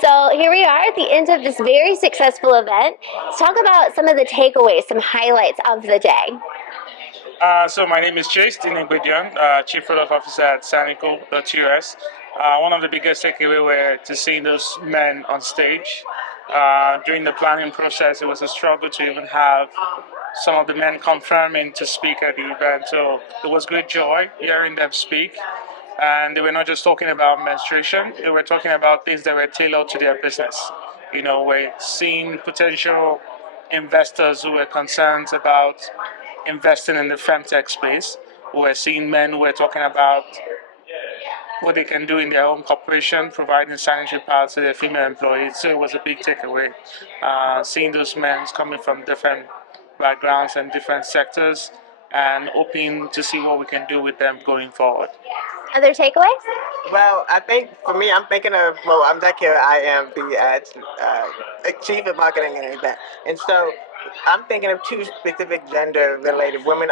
So here we are at the end of this very successful event. Let's talk about some of the takeaways, some highlights of the day. So my name is Chase Dinigwedion, Chief Product Officer at Sanicle, US. One of the biggest takeaways were to see those men on stage. During the planning process, it was a struggle to even have some of the men confirming to speak at the event. So it was great joy hearing them speak. And they were not just talking about menstruation, they were talking about things that were tailored to their business. We're seeing potential investors who were concerned about investing in the femtech space. We're seeing men who are talking about what they can do in their own corporation, providing sanitary pads to their female employees. So it was a big takeaway. Seeing those men coming from different backgrounds and different sectors and hoping to see what we can do with them going forward. Other takeaways? Well, I think for me, I'm thinking of, well, I'm back here. I am the chief of marketing and event. And so I'm thinking of two specific gender related women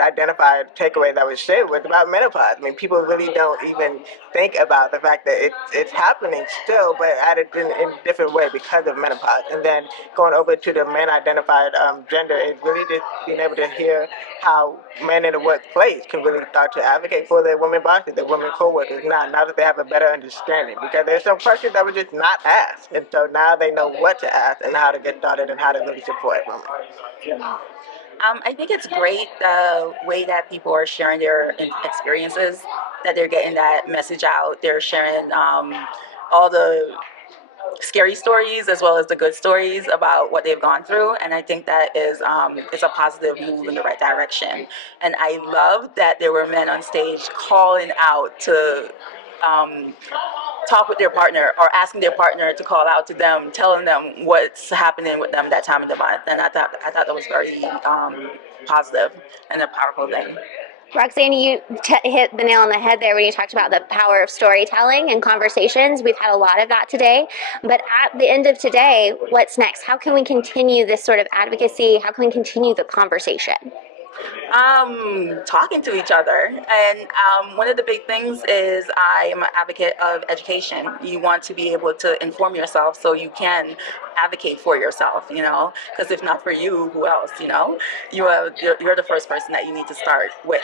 identified takeaway that was shared was about menopause. I mean, people really don't even think about the fact that it's happening still, but at in a different way because of menopause. And then going over to the men identified gender is really just being able to hear how men in the workplace can really start to advocate for their women bosses, their women coworkers now that they have a better understanding. Because there's some questions that were just not asked. And so now they know what to ask and how to get started and how to really support women. I think it's great the way that people are sharing their experiences, that they're getting that message out. They're sharing all the scary stories as well as the good stories about what they've gone through, and I think that is it's a positive move in the right direction. And I love that there were men on stage calling out to um, talk with their partner or asking their partner to call out to them, telling them what's happening with them that time of the month. And I thought that was very positive and a powerful thing. Roxanne, you hit the nail on the head there when you talked about the power of storytelling and conversations. We've had a lot of that today. But at the end of today, what's next? How can we continue this sort of advocacy? How can we continue the conversation? Talking to each other. And one of the big things is I am an advocate of education. You want to be able to inform yourself so you can advocate for yourself, because if not for you, who else, you're the first person that you need to start with.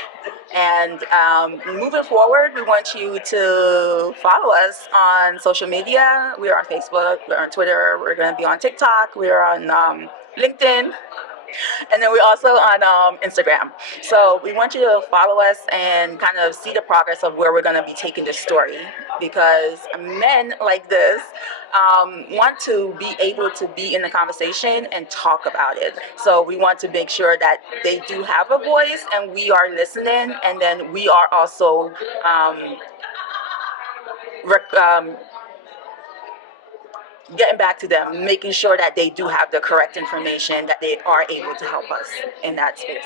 And moving forward, we want you to follow us on social media. We're on Facebook, we're on Twitter, we're going to be on TikTok, we're on LinkedIn, and then we're also on Instagram. So we want you to follow us and kind of see the progress of where we're going to be taking this story, because men like this want to be able to be in the conversation and talk about it. So we want to make sure that they do have a voice and we are listening, and then we are also rec- um, getting back to them, making sure that they do have the correct information, that they are able to help us in that space.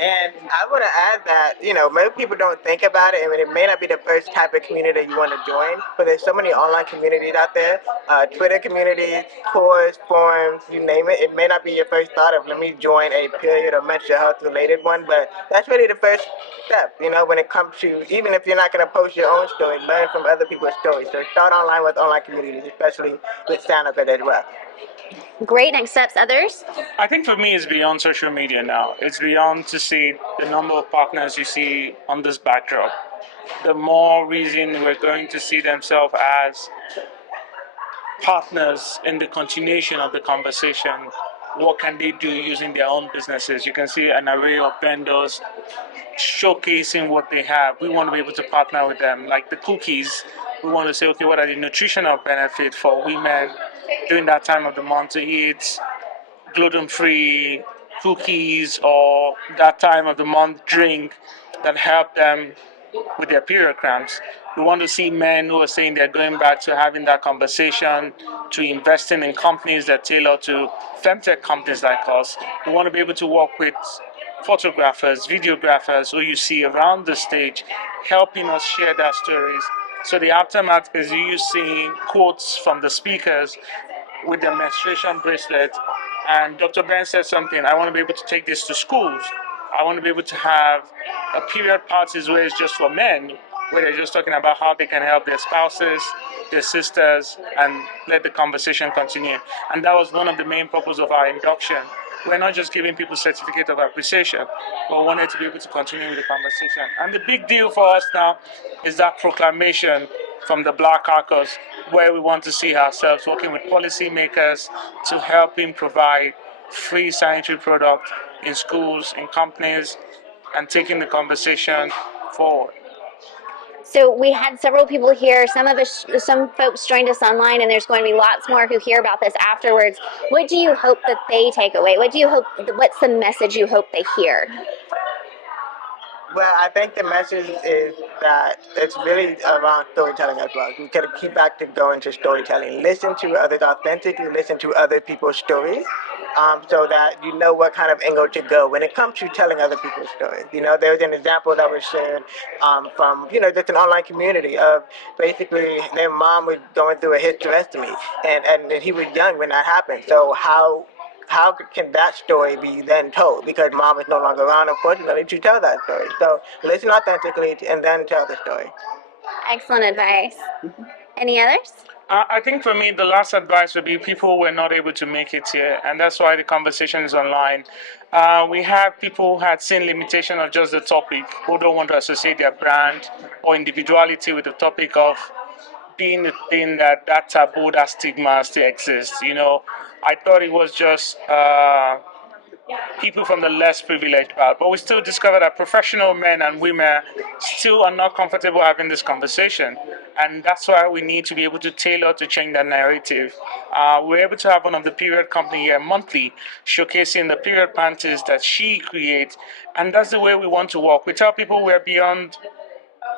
And I want to add that, many people don't think about it. I mean, it may not be the first type of community you want to join, but there's so many online communities out there, Twitter communities, tours, forums, you name it. It may not be your first thought of, let me join a period or mental health related one, but that's really the first step, when it comes to, even if you're not going to post your own story, learn from other people's stories. So start online with online communities, especially with Sanicle as well. Great. Next steps, others? I think for me, it's beyond social media now. It's beyond to see the number of partners you see on this backdrop. The more reason we're going to see themselves as partners in the continuation of the conversation. What can they do using their own businesses? You can see an array of vendors showcasing what they have. We want to be able to partner with them. Like the cookies, we want to say, okay, what are the nutritional benefits for women during that time of the month to eat gluten-free cookies, or that time of the month drink that help them with their period cramps. We want to see men who are saying they're going back to having that conversation, to investing in companies that tailor to femtech companies like us. We want to be able to work with photographers, videographers who you see around the stage, helping us share their stories. So the aftermath is you seeing quotes from the speakers with their menstruation bracelet. And Dr. Ben said something, I want to be able to take this to schools. I want to be able to have a period parties where it's just for men, where they're just talking about how they can help their spouses, their sisters, and let the conversation continue. And that was one of the main purposes of our induction. We're not just giving people certificate of appreciation, but we wanted to be able to continue with the conversation. And the big deal for us now is that proclamation from the Black Caucus, where we want to see ourselves working with policymakers to help him provide free sanitary products in schools, in companies, and taking the conversation forward. So we had several people here. Some folks joined us online, and there's going to be lots more who hear about this afterwards. What do you hope that they take away? What's the message you hope they hear? Well, I think the message is that it's really around storytelling as well. We gotta keep back to going to storytelling. Listen to others authentically, listen to other people's stories, so that you know what kind of angle to go when it comes to telling other people's stories. There was an example that was shared from, just an online community of basically their mom was going through a hysterectomy, and he was young when that happened. So how can that story be then told? Because mom is no longer around, unfortunately, to tell that story. So listen authentically and then tell the story. Excellent advice. Any others? I think for me, the last advice would be people were not able to make it here, and that's why the conversation is online. We have people who had seen limitation of just the topic, who don't want to associate their brand or individuality with the topic of being the thing that taboo, that stigma still exists. I thought it was just people from the less privileged part, but we still discover that professional men and women still are not comfortable having this conversation, and that's why we need to be able to tailor to change that narrative. We're able to have one of the period company here monthly, showcasing the period panties that she creates, and that's the way we want to work. We tell people we're beyond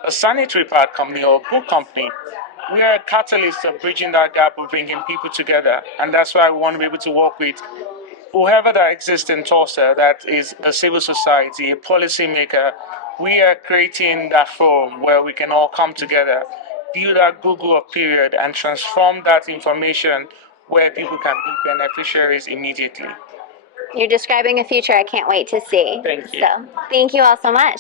a sanitary pad company or a book company. We are a catalyst of bridging that gap of bringing people together, and that's why we want to be able to work with whoever that exists in Tulsa, that is a civil society, a policymaker. We are creating that forum where we can all come together, build that Google of period, and transform that information where people can be beneficiaries immediately. You're describing a future I can't wait to see. Thank you. So thank you all so much.